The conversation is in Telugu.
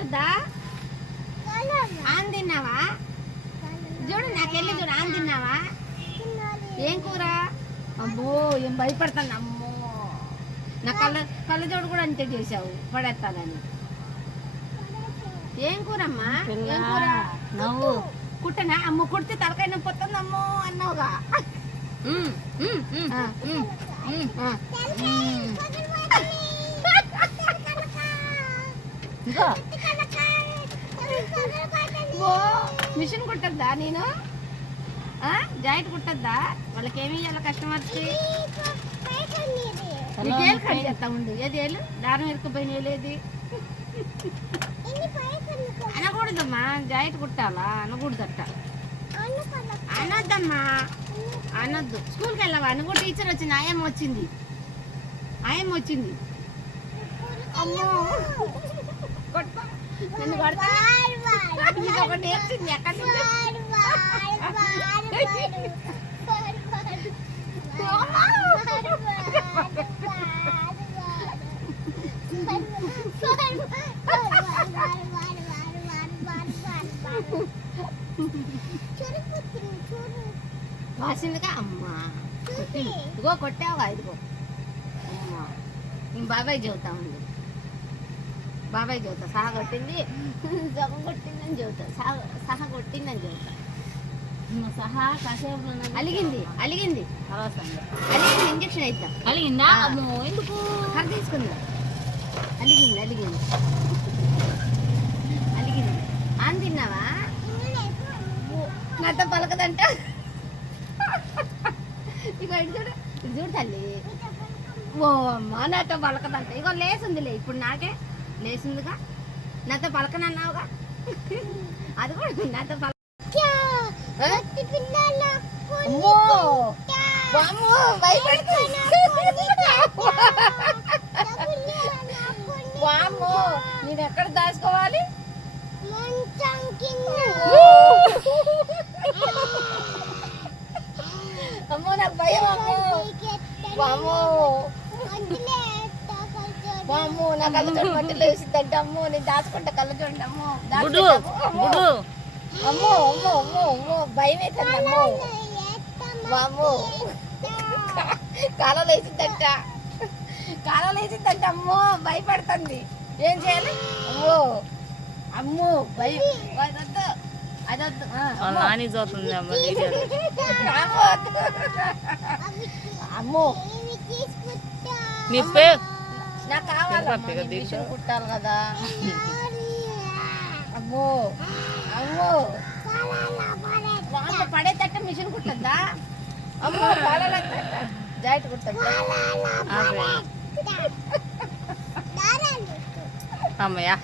కుట్టద్దా ఆన్ తిన్నావా? చూడు నాకెళ్ళి చూడు ఆన్ తిన్నావా? ఏం కూర? అమ్మో ఏం భయపడతాను అమ్మో. నా కళ్ళ కళ్ళ జోడు కూడా అంతే చేసావు పడేస్తానని. ఏం కూరమ్మా? ఏం కూర? నవ్వు. కుట్టనా? అమ్మ కుడితే తలకాయ నొప్పి వస్తుంది అమ్మో అన్నావుగా. ఉమ్, మిషన్ కుట్టద్దా నేను? ఆ? జాయింట్ కుట్టద్దా? వాళ్ళకి ఏమి ఇవ్వాలి కస్టమర్స్కి కట్ చేస్తా ఉండు. ఏది ఏలు? దారం ఇరుక్కుపోయిన ఏలేది అనకూడదమ్మా. జాయింట్ కుట్టాలా? అనకూడదట. అనొద్దమ్మా. అనొద్దు. స్కూల్కి వెళ్ళవా? అని కూడా టీచర్ వచ్చింది. ఆయమ్మ వచ్చింది. ఆయమ్మ వచ్చింది. అమ్మో. కొడతా నన్ను కొడతా వాసిందిగా అమ్మా ఇదిగో కొట్టావా ఇదిగో. అమ్మా నేను బాబాయ్ చెబుతా ఉంది. బాబాయ్ చెబుతా సహా కొట్టింది. సగం కొట్టిందని చెబుతా సహా సహా కొట్టిందని చెబుతా సహా కాసేపు. అలిగింది అలిగింది. అలిగింది ఇంజక్షన్ ఆ. అమ్మో ఎందుకు? కర్ర తీసుకుందా? అలిగింది అలిగింది. అలిగింది. ఆన్ తిన్నావా? నాతో పలకదంట. ఇగో ఇటు చూడు చూడు తల్లి. ఓ అమ్మ నాతో పలకదంట. ఇగో లేసుందిలే ఇప్పుడు నాకే. లేసుందిగా నాతో పలకనన్నావుగా. అది కూడా నాతో పలక నేను ఎక్కడ దాచుకోవాలి? అమ్మో! నాకు భయం అమ్మో! వామ్మో నా అమ్మో నేను దాచుకుంటా అమ్మో దాచుకుంటా. అమ్మో. అమ్మో అమ్మో అమ్మో అమ్మో భయం అవుతుంది అమ్మో వామ్మో కాలలో వేసిద్దంట కాలలో వేసిద్దంట అమ్మో భయపడుతుంది ఏం చేయాలి అమ్మో అమ్మో భయం అదొద్దు అదొద్దు ఆ, వాళ్ళ అమ్మో. నాని చూస్తుంది అమ్మ వీడియో అమ్మో, వద్దు. అమ్మో నీ పేరు నాకు దిగుతా. మిషన్ కుట్టాలి కదా. అమ్మో అమ్మో. వాంట్లో పడేటట్టు మిషన్ కుట్టద్దా? అమ్మో కాలాల జాయింట్ కుట్టద్దా? అమ్మయ్యా.